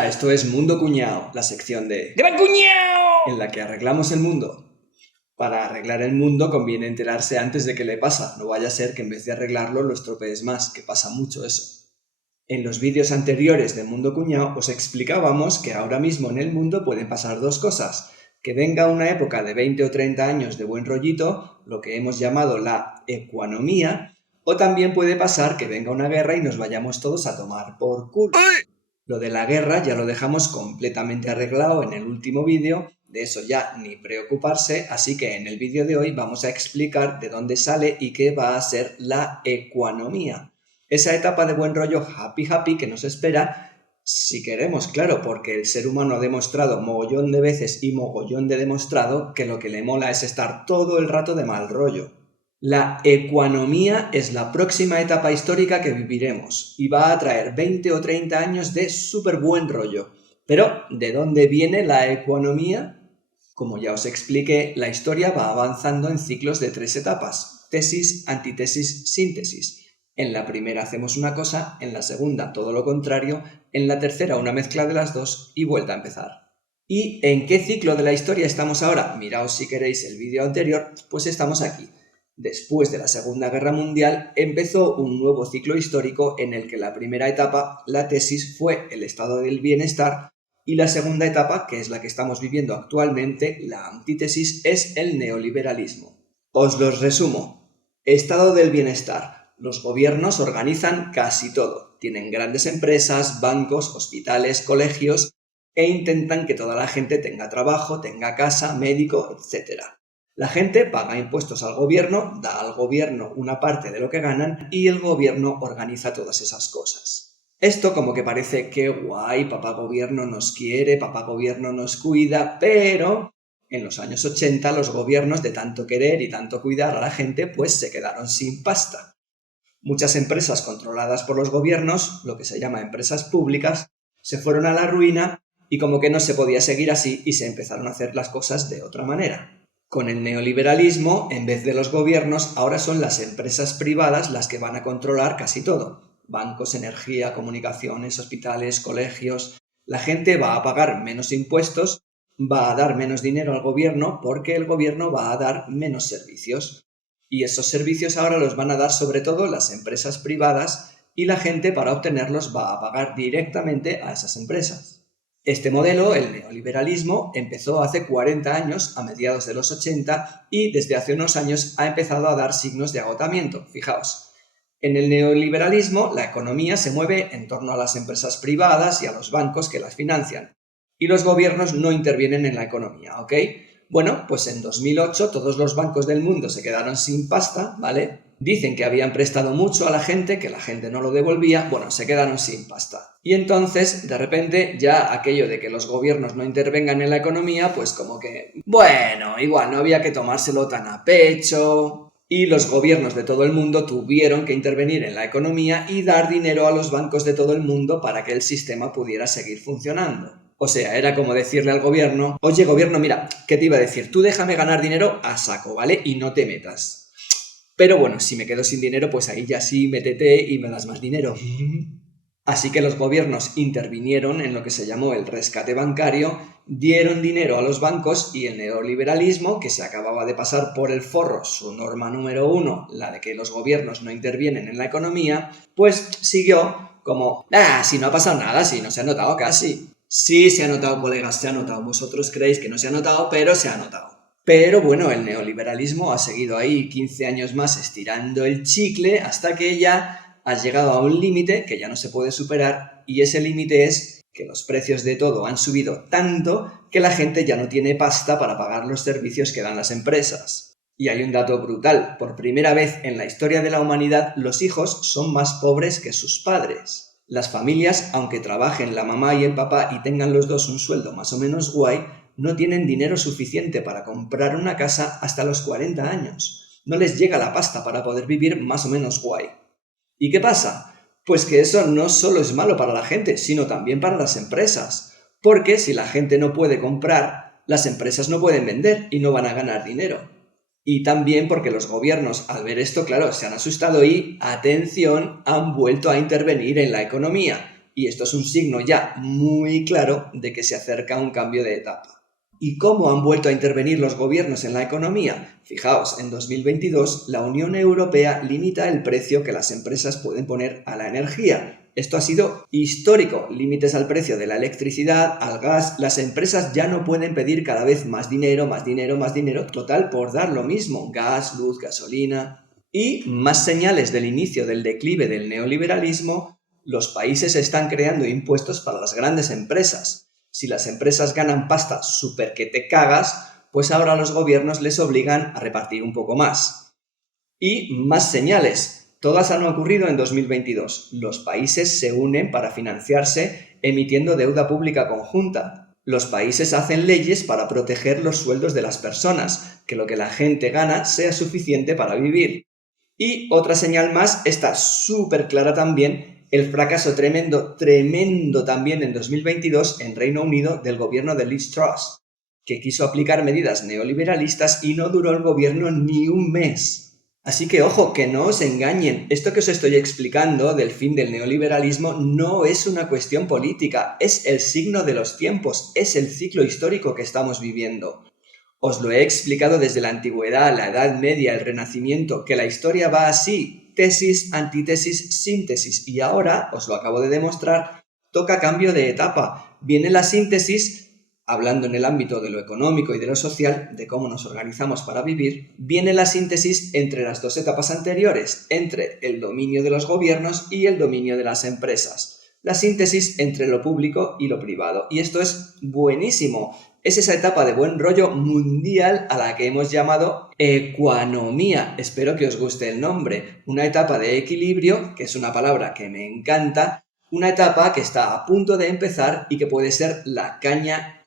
Hola, esto es Mundo Cuñao, la sección de ¡Gran Cuñao! en la que arreglamos el mundo. Para arreglar el mundo conviene enterarse antes de qué le pasa, no vaya a ser que en vez de arreglarlo lo estropees más, que pasa mucho eso. En los vídeos anteriores de Mundo Cuñao os explicábamos que ahora mismo en el mundo pueden pasar dos cosas: que venga una época de 20 o 30 años de buen rollito, lo que hemos llamado la ecuanomía, o también puede pasar que venga una guerra y nos vayamos todos a tomar por culo. Lo de la guerra ya lo dejamos completamente arreglado en el último vídeo, de eso ya ni preocuparse, así que en el vídeo de hoy vamos a explicar de dónde sale y qué va a ser la ecuanomía. Esa etapa de buen rollo happy que nos espera, si queremos, claro, porque el ser humano ha demostrado mogollón de veces y mogollón de demostrado que lo que le mola es estar todo el rato de mal rollo. La ecuanomía es la próxima etapa histórica que viviremos y va a traer 20 o 30 años de súper buen rollo. Pero, ¿de dónde viene la ecuanomía? Como ya os expliqué, la historia va avanzando en ciclos de 3 etapas: tesis, antitesis, síntesis. En la primera hacemos una cosa, en la segunda todo lo contrario, en la tercera una mezcla de las dos y vuelta a empezar. ¿Y en qué ciclo de la historia estamos ahora? Miraos si queréis el vídeo anterior, pues estamos aquí. Después de la Segunda Guerra Mundial empezó un nuevo ciclo histórico en el que la primera etapa, la tesis, fue el estado del bienestar y la segunda etapa, que es la que estamos viviendo actualmente, la antítesis, es el neoliberalismo. Os los resumo. Estado del bienestar. Los gobiernos organizan casi todo. Tienen grandes empresas, bancos, hospitales, colegios e intentan que toda la gente tenga trabajo, tenga casa, médico, etc. La gente paga impuestos al gobierno, da al gobierno una parte de lo que ganan y el gobierno organiza todas esas cosas. Esto como que parece que guay, papá gobierno nos quiere, papá gobierno nos cuida, pero en los años 80 los gobiernos, de tanto querer y tanto cuidar a la gente, pues se quedaron sin pasta. Muchas empresas controladas por los gobiernos, lo que se llama empresas públicas, se fueron a la ruina y como que no se podía seguir así y se empezaron a hacer las cosas de otra manera. Con el neoliberalismo, en vez de los gobiernos, ahora son las empresas privadas las que van a controlar casi todo. Bancos, energía, comunicaciones, hospitales, colegios. La gente va a pagar menos impuestos, va a dar menos dinero al gobierno porque el gobierno va a dar menos servicios. Y esos servicios ahora los van a dar sobre todo las empresas privadas y la gente para obtenerlos va a pagar directamente a esas empresas. Este modelo, el neoliberalismo, empezó hace 40 años, a mediados de los 80, y desde hace unos años ha empezado a dar signos de agotamiento. Fijaos, en el neoliberalismo la economía se mueve en torno a las empresas privadas y a los bancos que las financian, y los gobiernos no intervienen en la economía, ¿ok? Bueno, pues en 2008 todos los bancos del mundo se quedaron sin pasta, ¿vale? Dicen que habían prestado mucho a la gente, que la gente no lo devolvía, bueno, se quedaron sin pasta. Y entonces, de repente, ya aquello de que los gobiernos no intervengan en la economía, pues como que, bueno, igual no había que tomárselo tan a pecho. Y los gobiernos de todo el mundo tuvieron que intervenir en la economía y dar dinero a los bancos de todo el mundo para que el sistema pudiera seguir funcionando. O sea, era como decirle al gobierno: oye, gobierno, mira, ¿qué te iba a decir? Tú déjame ganar dinero a saco, ¿vale? Y no te metas. Pero bueno, si me quedo sin dinero, pues ahí ya sí, métete y me das más dinero. Así que los gobiernos intervinieron en lo que se llamó el rescate bancario, dieron dinero a los bancos y el neoliberalismo, que se acababa de pasar por el forro su norma número 1, la de que los gobiernos no intervienen en la economía, pues siguió como, si no ha pasado nada, si no se ha notado casi. Sí, se ha notado, colegas, se ha notado. Vosotros creéis que no se ha notado, pero se ha notado. Pero bueno, el neoliberalismo ha seguido ahí 15 años más estirando el chicle hasta que ya has llegado a un límite que ya no se puede superar, y ese límite es que los precios de todo han subido tanto que la gente ya no tiene pasta para pagar los servicios que dan las empresas. Y hay un dato brutal: por primera vez en la historia de la humanidad los hijos son más pobres que sus padres. Las familias, aunque trabajen la mamá y el papá y tengan los dos un sueldo más o menos guay, no tienen dinero suficiente para comprar una casa hasta los 40 años. No les llega la pasta para poder vivir más o menos guay. ¿Y qué pasa? Pues que eso no solo es malo para la gente, sino también para las empresas. Porque si la gente no puede comprar, las empresas no pueden vender y no van a ganar dinero. Y también porque los gobiernos, al ver esto, claro, se han asustado y, atención, han vuelto a intervenir en la economía. y esto es un signo ya muy claro de que se acerca un cambio de etapa. ¿Y cómo han vuelto a intervenir los gobiernos en la economía? Fijaos, en 2022 la Unión Europea limita el precio que las empresas pueden poner a la energía. Esto ha sido histórico. Límites al precio de la electricidad, al gas. Las empresas ya no pueden pedir cada vez más dinero, total por dar lo mismo. Gas, luz, gasolina. Y más señales del inicio del declive del neoliberalismo, los países están creando impuestos para las grandes empresas. Si las empresas ganan pasta súper que te cagas, pues ahora los gobiernos les obligan a repartir un poco más. Y más señales. Todas han ocurrido en 2022. Los países se unen para financiarse emitiendo deuda pública conjunta. Los países hacen leyes para proteger los sueldos de las personas, que lo que la gente gana sea suficiente para vivir. Y otra señal más está súper clara también, el fracaso tremendo también en 2022 en Reino Unido del gobierno de Liz Truss, que quiso aplicar medidas neoliberalistas y no duró el gobierno ni un mes. Así que ojo, que no os engañen, esto que os estoy explicando del fin del neoliberalismo no es una cuestión política, es el signo de los tiempos, es el ciclo histórico que estamos viviendo. Os lo he explicado desde la antigüedad, la Edad Media, el Renacimiento, que la historia va así, tesis, antítesis, síntesis, y ahora, os lo acabo de demostrar, toca cambio de etapa. Viene la síntesis, hablando en el ámbito de lo económico y de lo social, de cómo nos organizamos para vivir, viene la síntesis entre las dos etapas anteriores, entre el dominio de los gobiernos y el dominio de las empresas. La síntesis entre lo público y lo privado. Y esto es buenísimo. Es esa etapa de buen rollo mundial a la que hemos llamado ecuanomía. Espero que os guste el nombre. Una etapa de equilibrio, que es una palabra que me encanta, una etapa que está a punto de empezar y que puede ser la caña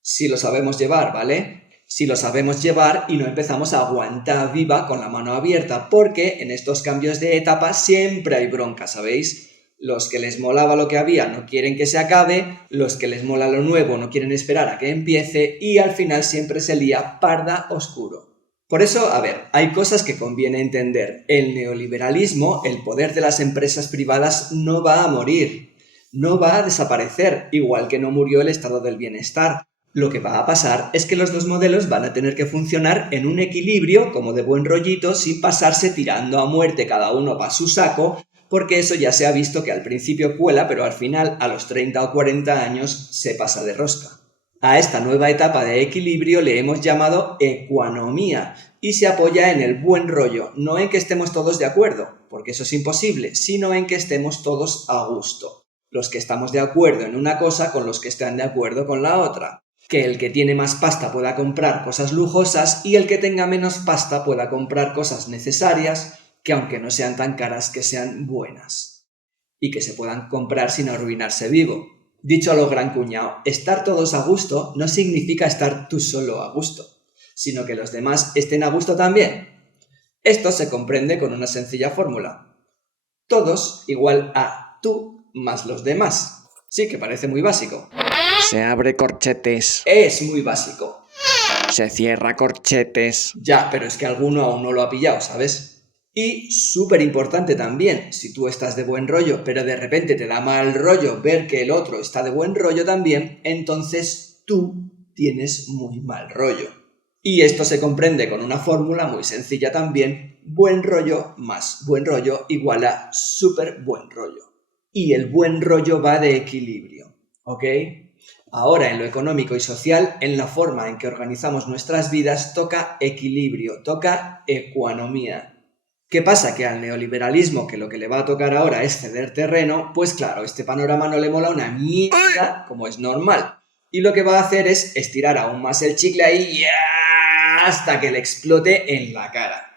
si lo sabemos llevar, ¿vale? Si lo sabemos llevar y no empezamos a aguantar viva con la mano abierta, porque en estos cambios de etapa siempre hay bronca, ¿sabéis? Los que les molaba lo que había no quieren que se acabe, los que les mola lo nuevo no quieren esperar a que empiece y al final siempre se lía parda oscuro. Por eso, a ver, hay cosas que conviene entender. El neoliberalismo, el poder de las empresas privadas no va a morir, no va a desaparecer, igual que no murió el estado del bienestar. Lo que va a pasar es que los dos modelos van a tener que funcionar en un equilibrio como de buen rollito sin pasarse tirando a muerte cada uno para su saco, porque eso ya se ha visto que al principio cuela, pero al final, a los 30 o 40 años, se pasa de rosca. A esta nueva etapa de equilibrio le hemos llamado ecuanomía y se apoya en el buen rollo, no en que estemos todos de acuerdo, porque eso es imposible, sino en que estemos todos a gusto. Los que estamos de acuerdo en una cosa con los que están de acuerdo con la otra. Que el que tiene más pasta pueda comprar cosas lujosas y el que tenga menos pasta pueda comprar cosas necesarias, que aunque no sean tan caras, que sean buenas y que se puedan comprar sin arruinarse vivo. Dicho a lo gran cuñado, estar todos a gusto no significa estar tú solo a gusto, sino que los demás estén a gusto también. Esto se comprende con una sencilla fórmula. Todos igual a tú más los demás. Sí, que parece muy básico. Se abre corchetes. Es muy básico. Se cierra corchetes. Ya, pero es que alguno aún no lo ha pillado, ¿sabes? Y súper importante también, si tú estás de buen rollo, pero de repente te da mal rollo ver que el otro está de buen rollo también, entonces tú tienes muy mal rollo. Y esto se comprende con una fórmula muy sencilla también, buen rollo más buen rollo igual a súper buen rollo. Y el buen rollo va de equilibrio, ¿ok? Ahora, en lo económico y social, en la forma en que organizamos nuestras vidas, toca equilibrio, toca ecuanomía. ¿Qué pasa? Que al neoliberalismo, que lo que le va a tocar ahora es ceder terreno, pues claro, este panorama no le mola una mierda, como es normal. Y lo que va a hacer es estirar aún más el chicle ahí hasta que le explote en la cara.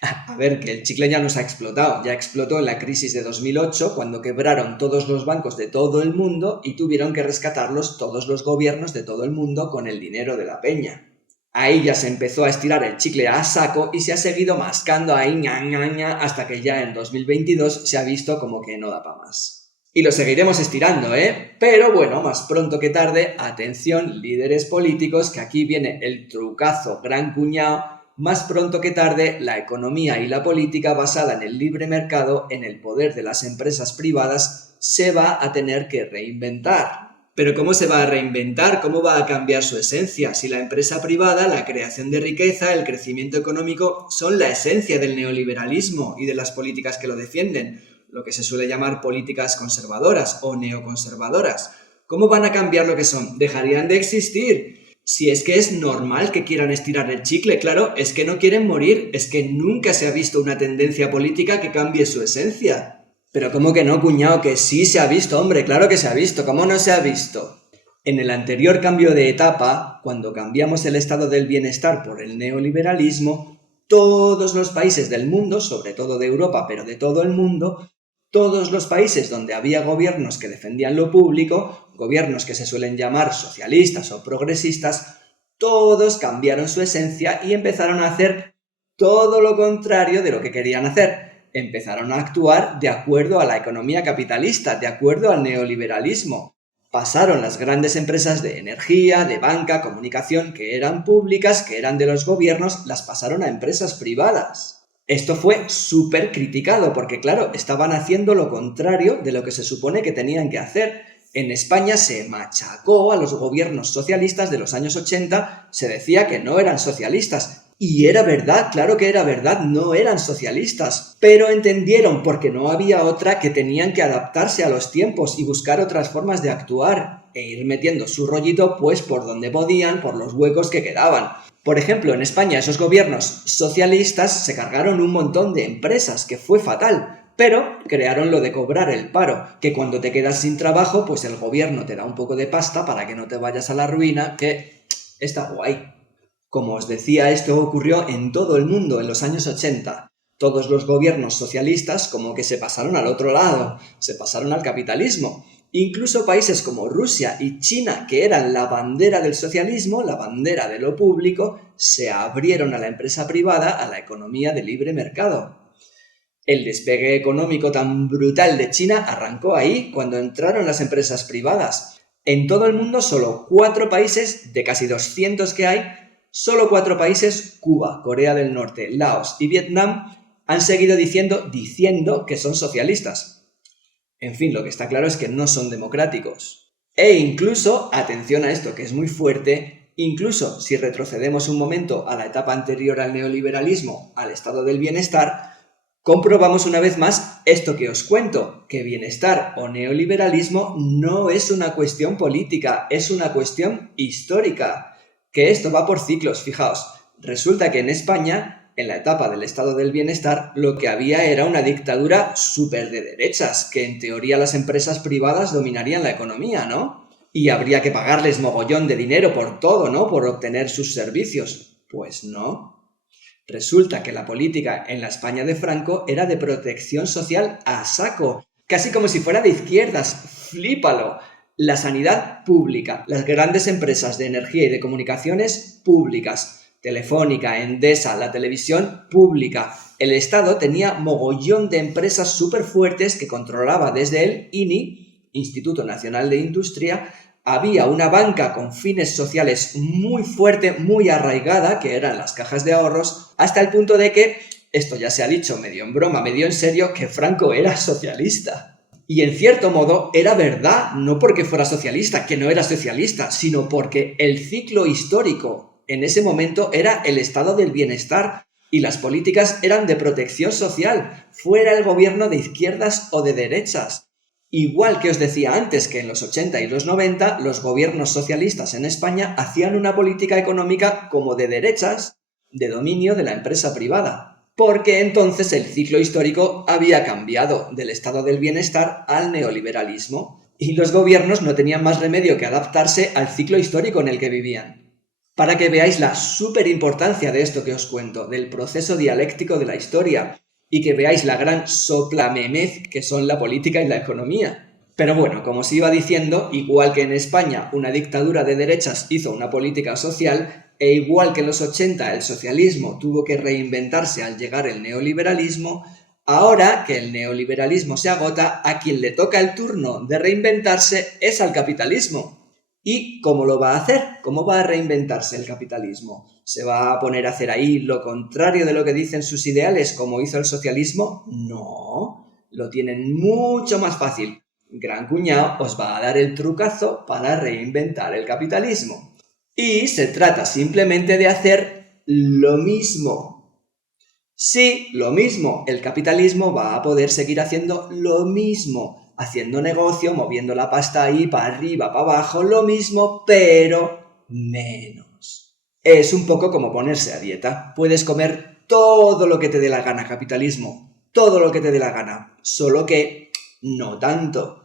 A ver, que el chicle ya nos ha explotado. Ya explotó en la crisis de 2008, cuando quebraron todos los bancos de todo el mundo y tuvieron que rescatarlos todos los gobiernos de todo el mundo con el dinero de la peña. Ahí ya se empezó a estirar el chicle a saco y se ha seguido mascando ahí hasta que ya en 2022 se ha visto como que no da para más. Y lo seguiremos estirando, ¿eh? Pero bueno, más pronto que tarde, atención, líderes políticos, que aquí viene el trucazo gran cuñado, más pronto que tarde la economía y la política basada en el libre mercado, en el poder de las empresas privadas, se va a tener que reinventar. Pero ¿cómo se va a reinventar? ¿Cómo va a cambiar su esencia? Si la empresa privada, la creación de riqueza, el crecimiento económico son la esencia del neoliberalismo y de las políticas que lo defienden, lo que se suele llamar políticas conservadoras o neoconservadoras. ¿Cómo van a cambiar lo que son? ¿Dejarían de existir? Si es que es normal que quieran estirar el chicle, claro, es que no quieren morir, es que nunca se ha visto una tendencia política que cambie su esencia. Pero ¿cómo que no, cuñado? Que sí se ha visto, hombre, claro que se ha visto, ¿cómo no se ha visto? En el anterior cambio de etapa, cuando cambiamos el estado del bienestar por el neoliberalismo, todos los países del mundo, sobre todo de Europa, pero de todo el mundo, todos los países donde había gobiernos que defendían lo público, gobiernos que se suelen llamar socialistas o progresistas, todos cambiaron su esencia y empezaron a hacer todo lo contrario de lo que querían hacer. Empezaron a actuar de acuerdo a la economía capitalista, de acuerdo al neoliberalismo. Pasaron las grandes empresas de energía, de banca, comunicación, que eran públicas, que eran de los gobiernos, las pasaron a empresas privadas. Esto fue súper criticado porque, claro, estaban haciendo lo contrario de lo que se supone que tenían que hacer. En España se machacó a los gobiernos socialistas de los años 80, se decía que no eran socialistas. Y era verdad, claro que era verdad, no eran socialistas, pero entendieron, porque no había otra, que tenían que adaptarse a los tiempos y buscar otras formas de actuar e ir metiendo su rollito pues por donde podían, por los huecos que quedaban. Por ejemplo, en España esos gobiernos socialistas se cargaron un montón de empresas, que fue fatal, pero crearon lo de cobrar el paro, que cuando te quedas sin trabajo, pues el gobierno te da un poco de pasta para que no te vayas a la ruina, que está guay. Como os decía, esto ocurrió en todo el mundo en los años 80. Todos los gobiernos socialistas como que se pasaron al otro lado, se pasaron al capitalismo. Incluso países como Rusia y China, que eran la bandera del socialismo, la bandera de lo público, se abrieron a la empresa privada, a la economía de libre mercado. El despegue económico tan brutal de China arrancó ahí, cuando entraron las empresas privadas. En todo el mundo solo 4 países, de casi 200 que hay, solo 4 países, Cuba, Corea del Norte, Laos y Vietnam, han seguido diciendo que son socialistas. En fin, lo que está claro es que no son democráticos. E incluso, atención a esto que es muy fuerte, incluso si retrocedemos un momento a la etapa anterior al neoliberalismo, al estado del bienestar, comprobamos una vez más esto que os cuento, que bienestar o neoliberalismo no es una cuestión política, es una cuestión histórica. Que esto va por ciclos, fijaos. Resulta que en España, en la etapa del estado del bienestar, lo que había era una dictadura súper de derechas, que en teoría las empresas privadas dominarían la economía, ¿no? Y habría que pagarles mogollón de dinero por todo, ¿no? Por obtener sus servicios. Pues no. Resulta que la política en la España de Franco era de protección social a saco, casi como si fuera de izquierdas. ¡Flípalo! La sanidad pública, las grandes empresas de energía y de comunicaciones públicas, Telefónica, Endesa, la televisión pública. El Estado tenía mogollón de empresas súper fuertes que controlaba desde el INI, Instituto Nacional de Industria. Había una banca con fines sociales muy fuerte, muy arraigada, que eran las cajas de ahorros, hasta el punto de que, esto ya se ha dicho medio en broma, medio en serio, que Franco era socialista. Y en cierto modo era verdad, no porque fuera socialista, que no era socialista, sino porque el ciclo histórico en ese momento era el estado del bienestar y las políticas eran de protección social, fuera el gobierno de izquierdas o de derechas. Igual que os decía antes que en los 80 y los 90 los gobiernos socialistas en España hacían una política económica como de derechas, de dominio de la empresa privada. Porque entonces el ciclo histórico había cambiado del estado del bienestar al neoliberalismo y los gobiernos no tenían más remedio que adaptarse al ciclo histórico en el que vivían. Para que veáis la súper importancia de esto que os cuento, del proceso dialéctico de la historia, y que veáis la gran soplamemez que son la política y la economía. Pero bueno, como os iba diciendo, igual que en España una dictadura de derechas hizo una política social, e igual que en los 80 el socialismo tuvo que reinventarse al llegar el neoliberalismo, ahora que el neoliberalismo se agota, a quien le toca el turno de reinventarse es al capitalismo. ¿Y cómo lo va a hacer? ¿Cómo va a reinventarse el capitalismo? ¿Se va a poner a hacer ahí lo contrario de lo que dicen sus ideales, como hizo el socialismo? No, lo tienen mucho más fácil. Gran Cuñado os va a dar el trucazo para reinventar el capitalismo. Y se trata simplemente de hacer lo mismo. Sí, lo mismo. El capitalismo va a poder seguir haciendo lo mismo, haciendo negocio, moviendo la pasta ahí para arriba, para abajo, lo mismo, pero menos. Es un poco como ponerse a dieta. Puedes comer todo lo que te dé la gana, capitalismo, todo lo que te dé la gana, solo que no tanto.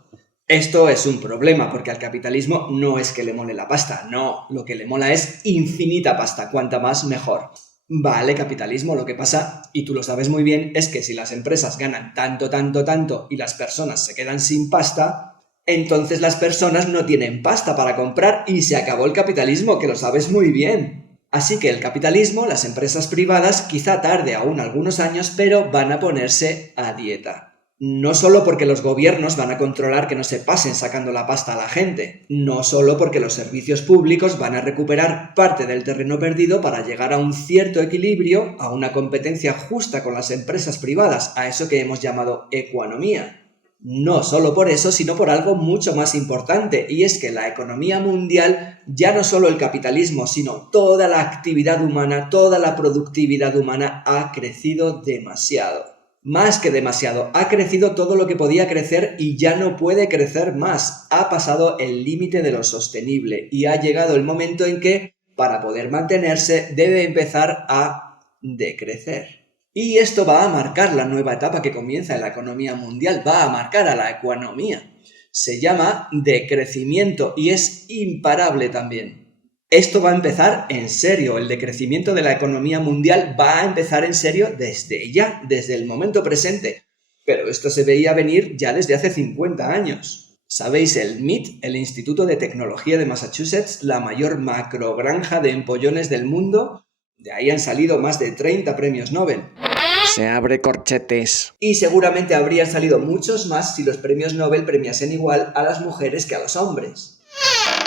Esto es un problema, porque al capitalismo no es que le mole la pasta, no, lo que le mola es infinita pasta, cuanta más mejor. Vale, capitalismo, lo que pasa, y tú lo sabes muy bien, es que si las empresas ganan tanto, tanto, tanto y las personas se quedan sin pasta, entonces las personas no tienen pasta para comprar y se acabó el capitalismo, que lo sabes muy bien. Así que el capitalismo, las empresas privadas, quizá tarde aún algunos años, pero van a ponerse a dieta. No solo porque los gobiernos van a controlar que no se pasen sacando la pasta a la gente, no solo porque los servicios públicos van a recuperar parte del terreno perdido para llegar a un cierto equilibrio, a una competencia justa con las empresas privadas, a eso que hemos llamado economía. No solo por eso, sino por algo mucho más importante, y es que la economía mundial, ya no solo el capitalismo, sino toda la actividad humana, toda la productividad humana ha crecido demasiado. Más que demasiado, ha crecido todo lo que podía crecer y ya no puede crecer más. Ha pasado el límite de lo sostenible y ha llegado el momento en que, para poder mantenerse, debe empezar a decrecer. Y esto va a marcar la nueva etapa que comienza en la economía mundial, va a marcar a la economía. Se llama decrecimiento y es imparable también. Esto va a empezar en serio, el decrecimiento de la economía mundial va a empezar en serio desde ya, desde el momento presente. Pero esto se veía venir ya desde hace 50 años. ¿Sabéis? El MIT, el Instituto de Tecnología de Massachusetts, la mayor macrogranja de empollones del mundo, de ahí han salido más de 30 premios Nobel. Se abre corchetes. Y seguramente habrían salido muchos más si los premios Nobel premiasen igual a las mujeres que a los hombres.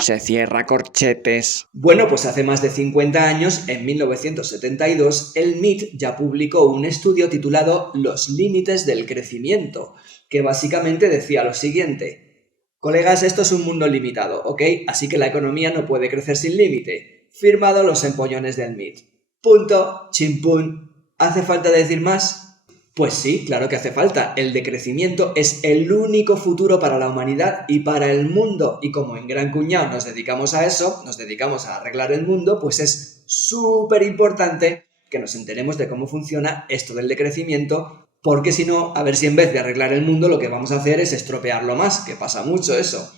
Se cierra corchetes. Bueno, pues hace más de 50 años, en 1972, el MIT ya publicó un estudio titulado Los límites del crecimiento, que básicamente decía lo siguiente: colegas, esto es un mundo limitado, ¿ok? Así que la economía no puede crecer sin límite. Firmado los empollones del MIT. Punto, chimpún. ¿Hace falta decir más? Pues sí, claro que hace falta. El decrecimiento es el único futuro para la humanidad y para el mundo. Y como en Gran Cuñado nos dedicamos a eso, nos dedicamos a arreglar el mundo, pues es súper importante que nos enteremos de cómo funciona esto del decrecimiento, porque si no, a ver si en vez de arreglar el mundo lo que vamos a hacer es estropearlo más, que pasa mucho eso.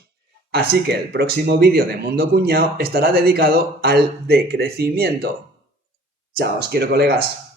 Así que el próximo vídeo de Mundo Cuñado estará dedicado al decrecimiento. Chao, os quiero, colegas.